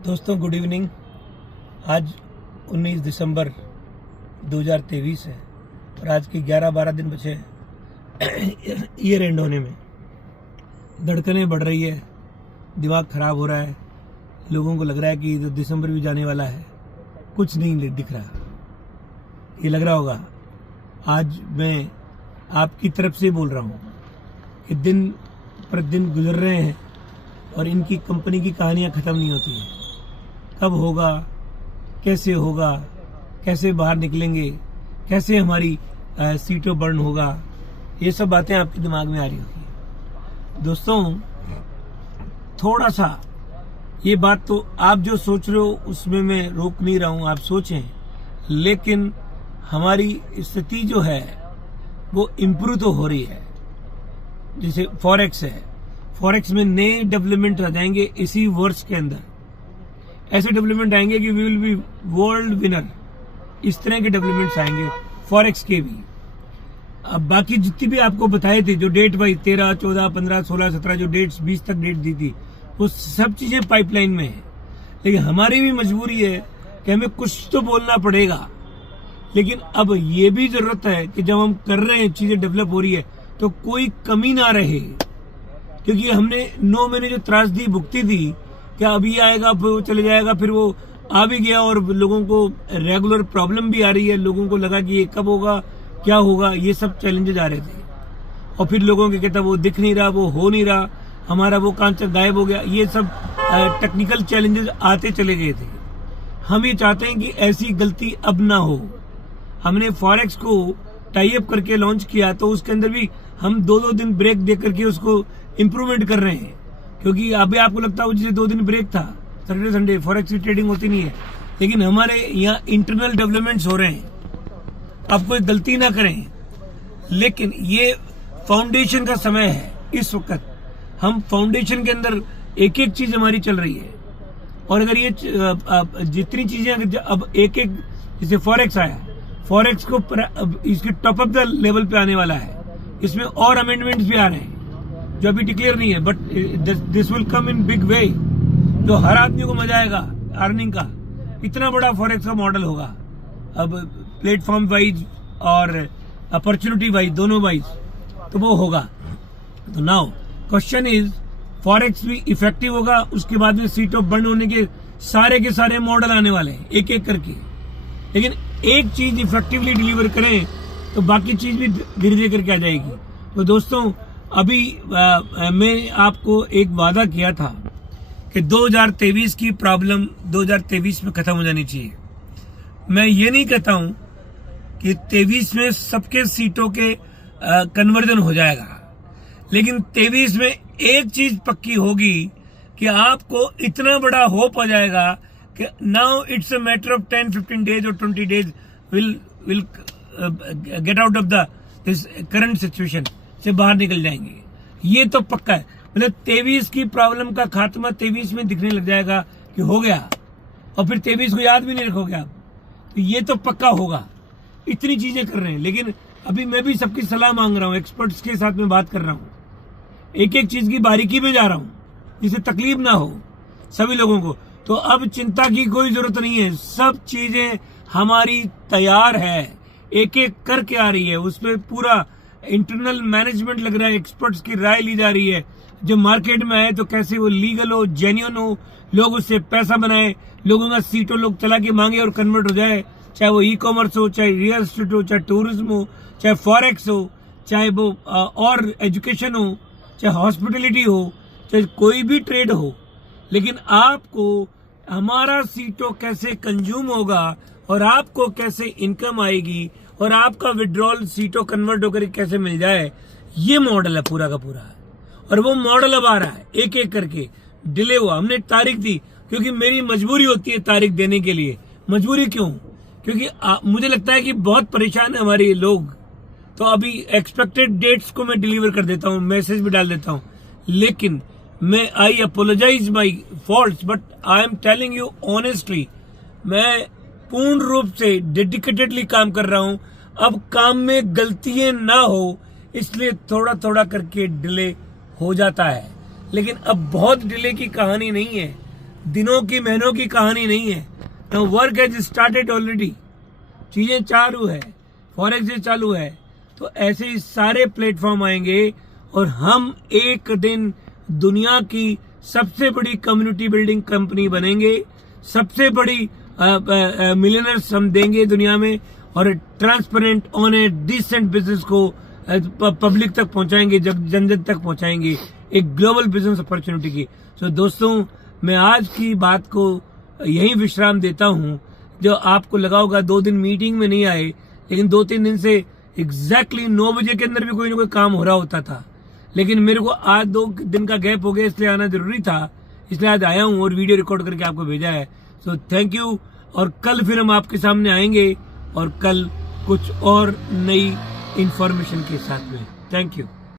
दोस्तों good evening. आज 19 दिसंबर 2023 है और आज के 11-12 दिन बचे हैं ईयर एंड होने में। धड़कनें बढ़ रही है, दिमाग खराब हो रहा है, लोगों को लग रहा है कि दिसंबर भी जाने वाला है, कुछ नहीं दिख रहा। ये लग रहा होगा आज मैं आपकी तरफ से बोल रहा हूँ कि दिन प्रतिदिन गुजर रहे हैं और इनकी कंपनी की कहानियाँ ख़त्म नहीं होती हैं। कब होगा, कैसे बाहर निकलेंगे, कैसे हमारी सीटों बर्न होगा, ये सब बातें आपके दिमाग में आ रही होगी। दोस्तों थोड़ा सा ये बात तो आप जो सोच रहे हो उसमें मैं रोक नहीं रहा हूँ, आप सोचें, लेकिन हमारी स्थिति जो है वो इम्प्रूव तो हो रही है। जैसे फॉरेक्स है, फॉरेक्स में नए डेवलपमेंट आ जाएंगे इसी वर्ष के अंदर। ऐसे डेवलपमेंट आएंगे कि we will be world winner. इस तरह के डेवलपमेंट्स आएंगे फॉरेक्स के भी। अब बाकी जितनी भी आपको बताए थे जो डेट वाइज 13, 14, 15, 16, 17 जो डेट्स 20 तक डेट दी थी, वो सब चीजें पाइपलाइन में है। लेकिन हमारी भी मजबूरी है कि हमें कुछ तो बोलना पड़ेगा। लेकिन अब ये भी जरूरत है कि जब हम कर रहे हैं, चीजें डेवलप हो रही है, तो कोई कमी ना रहे। क्योंकि हमने 9 महीने जो त्रासदी भुगती थी, क्या अभी आएगा फिर वो चले जाएगा, फिर वो आ भी गया और लोगों को रेगुलर प्रॉब्लम भी आ रही है। लोगों को लगा कि ये कब होगा, क्या होगा, ये सब चैलेंजेस आ रहे थे। और फिर लोगों के कहता वो दिख नहीं रहा, वो हो नहीं रहा, हमारा वो कांच गायब हो गया, ये सब टेक्निकल चैलेंजेस आते चले गए थे। हम ये चाहते हैं कि ऐसी गलती अब ना हो। हमने फॉरेक्स को टाई अप करके लॉन्च किया, तो उसके अंदर भी हम 2-2 दिन ब्रेक दे करके उसको इम्प्रूवमेंट कर रहे हैं। क्योंकि अभी आपको लगता है जैसे 2 दिन ब्रेक था, सैटरडे संडे फॉरेक्स की ट्रेडिंग होती नहीं है, लेकिन हमारे यहाँ इंटरनल डेवलपमेंट्स हो रहे हैं। आप कोई गलती ना करें, लेकिन ये फाउंडेशन का समय है। इस वक्त हम फाउंडेशन के अंदर एक एक चीज हमारी चल रही है। और अगर ये जितनी चीजें अब एक जैसे फॉरेक्स आया, फॉरेक्स को इसके टॉप अप द लेवल पे आने वाला है। इसमें और अमेंडमेंट्स भी आ रहे हैं जो अभी डिक्लेयर नहीं है, but this will come in big way. तो हर आदमी को मजा आएगा अर्निंग का। इतना बड़ा फॉरेक्स का मॉडल होगा अब, प्लेटफॉर्म वाइज और अपॉर्चुनिटी वाइज, दोनों वाइज, तो वो होगा। तो नाउ क्वेश्चन इज, फॉरेक्स भी इफेक्टिव होगा, उसके बाद में सीट ऑफ बर्न होने के सारे मॉडल आने वाले हैं एक एक करके। लेकिन एक चीज इफेक्टिवली डिलीवर करें तो बाकी चीज भी धीरे धीरे करके आ जाएगी। तो दोस्तों अभी मैं आपको एक वादा किया था कि 2023 की प्रॉब्लम 2023 में खत्म हो जानी चाहिए। मैं ये नहीं कहता हूं कि 23 में सबके सीटों के कन्वर्जन हो जाएगा, लेकिन 23 में एक चीज पक्की होगी कि आपको इतना बड़ा होप आ जाएगा कि now it's a matter of 10-15 days और 20 days will get out of this current situation से बाहर निकल जाएंगे। ये तो पक्का है। मतलब 23 की प्रॉब्लम का खात्मा 23 में दिखने लग जाएगा कि हो गया, और फिर 23 को याद भी नहीं रखोगे आप। तो ये तो पक्का होगा। इतनी चीजें कर रहे हैं, लेकिन अभी मैं भी सबकी सलाह मांग रहा हूँ, एक्सपर्ट्स के साथ में बात कर रहा हूँ, एक एक चीज की बारीकी में जा रहा हूँ जिससे तकलीफ ना हो सभी लोगों को। तो अब चिंता की कोई जरूरत नहीं है, सब चीजें हमारी तैयार है, एक एक करके आ रही है। उसमें पूरा इंटरनल मैनेजमेंट लग रहा है, एक्सपर्ट्स की राय ली जा रही है। जो मार्केट में आए तो कैसे वो लीगल हो, जेन्युइन हो, लोग उससे पैसा बनाए, लोगों का सीटों लोग चला के मांगे और कन्वर्ट हो जाए। चाहे वो ई कॉमर्स हो, चाहे रियल एस्टेट हो, चाहे टूरिज्म हो, चाहे फॉरेक्स हो, चाहे वो और एजुकेशन हो, चाहे हॉस्पिटलिटी हो, चाहे कोई भी ट्रेड हो। लेकिन आपको हमारा सीटों कैसे कंज्यूम होगा और आपको कैसे इनकम आएगी और आपका विड्रॉल सीटों कन्वर्ट होकर कैसे मिल जाए, ये मॉडल है पूरा का पूरा। और वो मॉडल अब आ रहा है एक एक करके। डिले हुआ, हमने तारीख दी क्योंकि मेरी मजबूरी होती है तारीख देने के लिए। मजबूरी क्यों? क्योंकि मुझे लगता है कि बहुत परेशान है हमारे लोग। तो अभी एक्सपेक्टेड डेट्स को मैं डिलीवर कर देता हूँ, मैसेज भी डाल देता हूँ। लेकिन मैं I apologise my faults, but I am telling you honestly, मैं पूर्ण रूप से डेडिकेटेडली काम कर रहा हूं। अब काम में गलतियां ना हो, इसलिए थोड़ा थोड़ा करके डिले हो जाता है। लेकिन अब बहुत डिले की कहानी नहीं है। दिनों की महीनों की कहानी नहीं है। Now work has started already, चीजें चालू है, फॉरेक्स चालू है। तो ऐसे ही सारे प्लेटफॉर्म आएंगे और हम एक दिन दुनिया की सबसे बड़ी कम्युनिटी बिल्डिंग कंपनी बनेंगे, सबसे बड़ी मिलियनर्स हम देंगे दुनिया में, और transparent on a decent business को पब्लिक तक पहुंचाएंगे, जन जन तक पहुंचाएंगे, एक ग्लोबल बिजनेस अपॉर्चुनिटी की। तो दोस्तों, मैं आज की बात को यही विश्राम देता हूं। जो आपको लगा होगा 2 दिन मीटिंग में नहीं आए, लेकिन 2-3 दिन से एग्जैक्टली 9 बजे के अंदर भी कोई ना कोई काम हो रहा होता था, लेकिन मेरे को आज 2 दिन का गैप हो गया, इसलिए आना जरूरी था, इसलिए आज आया हूं और वीडियो रिकॉर्ड करके आपको भेजा है। So thank you. और कल फिर हम आपके सामने आएंगे और कल कुछ और नई इंफॉर्मेशन के साथ में। Thank you.